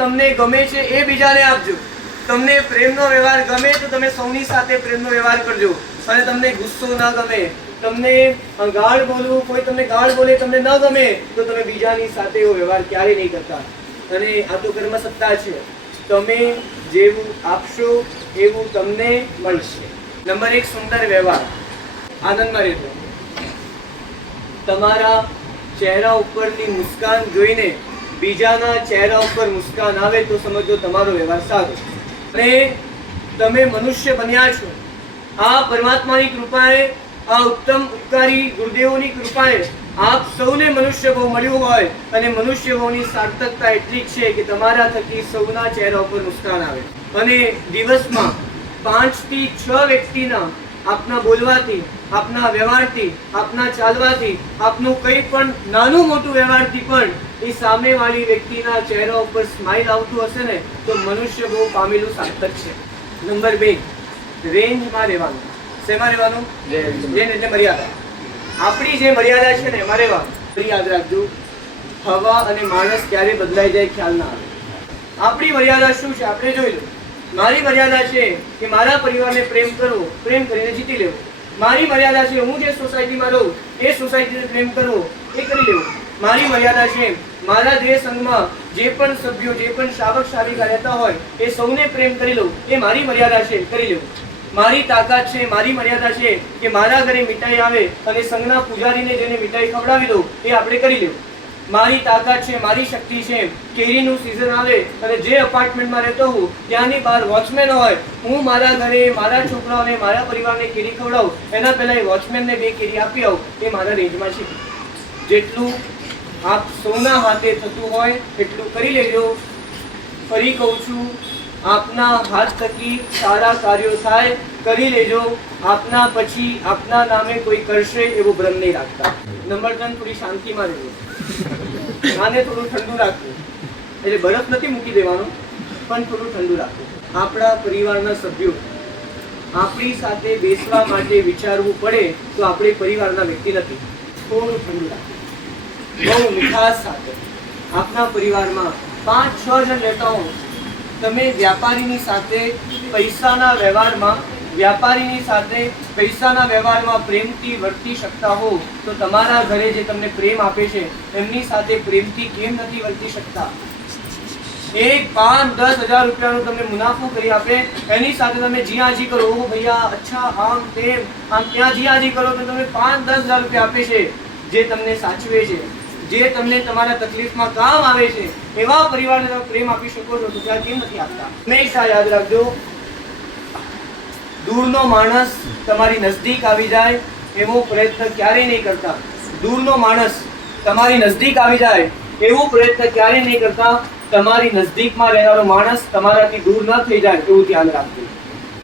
તમને ગમે છે એ બીજાને આપજો. તમને પ્રેમનો વ્યવહાર ગમે તો તમે સૌની સાથે પ્રેમનો વ્યવહાર કરજો. અને તમને ગુસ્સો ના ગમે, તમને ગાળ બોલવું, કોઈ તમને ગાળ બોલે, તમને ન ગમે, તો તમે બીજાની સાથે એવો વ્યવહાર ક્યારેય નહીં કરતા. અને આ તો કર્મ સત્તા છે. તમે જેવું આપશો એવું તમને મળશે. નંબર એક સુંદર વ્યવહાર. આનંદમાં રહેતો તમારા ચહેરા ઉપરની મુસ્કાન જોઈને બીજાના ચહેરા ઉપર મુસ્કાન આવે તો સમજો તમારો વ્યવહાર સારો અને તમે મનુષ્ય બન્યા છો. આ પરમાત્માની કૃપાએ, આ ઉત્તમ ઉપકારી ગુરુદેવોની કૃપાએ આપ સૌને મનુષ્ય ભાવ મળ્યું હોય અને મનુષ્ય ભાવની સાર્થકતા એટલી છે કે તમારા થકી સૌના ચહેરા ઉપર મુસ્કાન આવે. અને દિવસમાં પાંચથી છ વ્યક્તિના આપના બોલવાથી, આપના વ્યવહારથી, આપના ચાલવાથી, આપનું કંઈ પણ નાનું મોટું વ્યવહારથી પણ એ સામેવાળી વ્યક્તિના ચહેરા ઉપર સ્માઇલ આવતું હશે ને તો મનુષ્ય બહુ પામેલું સાર્થક છે. નંબર બે રેન્જમાં રહેવાનું. શેમાં રહેવાનું? રેન્જ એટલે મર્યાદા. આપણી જે મર્યાદા છે ને એમાં રહેવાનું. ફરી યાદ રાખજો હવા અને માણસ ક્યારે બદલાઈ જાય ખ્યાલ ના આવે. આપણી મર્યાદા શું છે? આપણે જોઈ લો. મારી મર્યાદા છે કે મારા પરિવારને પ્રેમ કરવો પ્રેમ કરીને જીતી લેવો. મારી મર્યાદા છે હું જે સોસાયટીમાં રહું એ સોસાયટીને પ્રેમ કરવો એ કરી લેવું. મારી મર્યાદા છે. મારા દેહ સંઘમાં જે પણ સભ્યો, જે પણ શાવક શાવિકા રહેતા હોય, એ સૌને પ્રેમ કરી લઉં. એ મારી મર્યાદા છે. કરી લઉં મારી તાકાત છે, મારી મર્યાદા છે કે મારા ઘરે મીઠાઈ આવે અને સંઘના પૂજારીને જેને મીઠાઈ ખવડાવી દઉં, એ આપણે કરી લેવું. મારી તાકાત છે, મારી શક્તિ છે. કેરીનું સિઝન આવે અને જે અપાર્ટમેન્ટમાં રહેતો હું ત્યાંની બહાર વોચમેન હોય, હું મારા ઘરે, મારા છોકરાઓને, મારા પરિવારને કેરી ખવડાવું. એના પહેલાં એ વોચમેનને બે કેરી આપી આવું. એ મારા રેન્જમાં છે. જેટલું આપ સૌના હાથે થતું હોય એટલું કરી લેજો. ફરી કહું છું, આપના હાથ થકી સારા કાર્યો થાય, કરી લેજો. આપના પછી આપના નામે કોઈ કરશે એવો ભ્રમ નહીં રાખતા. નંબર ત્રણ થોડી શાંતિમાં રહેજો. આને થોડું ઠંડુ રાખવું. એટલે બરફ નથી મૂકી દેવાનો, પણ થોડું ઠંડુ રાખવું. આપણા પરિવારના સભ્યો, આપણી સાથે બેસવા માટે વિચારવું પડે તો આપણે પરિવારના વ્યક્તિ નથી. થોડું ઠંડુ રાખવું. બહુ મીઠાશ સાથે. આપના પરિવારમાં પાંચ, છ જણ રહેતા હો તમે વ્યાપારીની સાથે પૈસાના વ્યવહારમાં, વ્યાપારીની સાથે પૈસાના વ્યવહારમાં પ્રેમથી વર્તી શકતા હો, તો તમારા ઘરે જે તમને પ્રેમ આપે છે, એમની સાથે પ્રેમથી કેમ નથી વર્તી શકતા? એક પાંચ દસ હજાર રૂપિયાનો તમને મુનાફો કરી આપે, એની સાથે તમે જીયાજી કરો, ઓ ભૈયા, અચ્છા, આમ તેમ, આમ ત્યાં જીયાજી કરો, તો તમને પાંચ દસ હજાર રૂપિયા આપે છે, જે તમને સાચવે છે. જે તમને તમારા તકલીફમાં કામ આવે છે, એવા પરિવારને તમે પ્રેમ આપી શકો છો, તો ત્યાં કેમ નથી આપતા? હંમેશા યાદ રાખજો. દૂરનો માણસ તમારી નજદીક આવી જાય, એવો પ્રયત્ન ક્યારેય નહીં કરતા. દૂરનો માણસ તમારી નજદીક આવી જાય, એવો પ્રયત્ન ક્યારેય નહીં કરતા. તમારી નજદીકમાં રહેનારો માણસ તમારાથી દૂર ન થઈ જાય, એવું ધ્યાન રાખજો.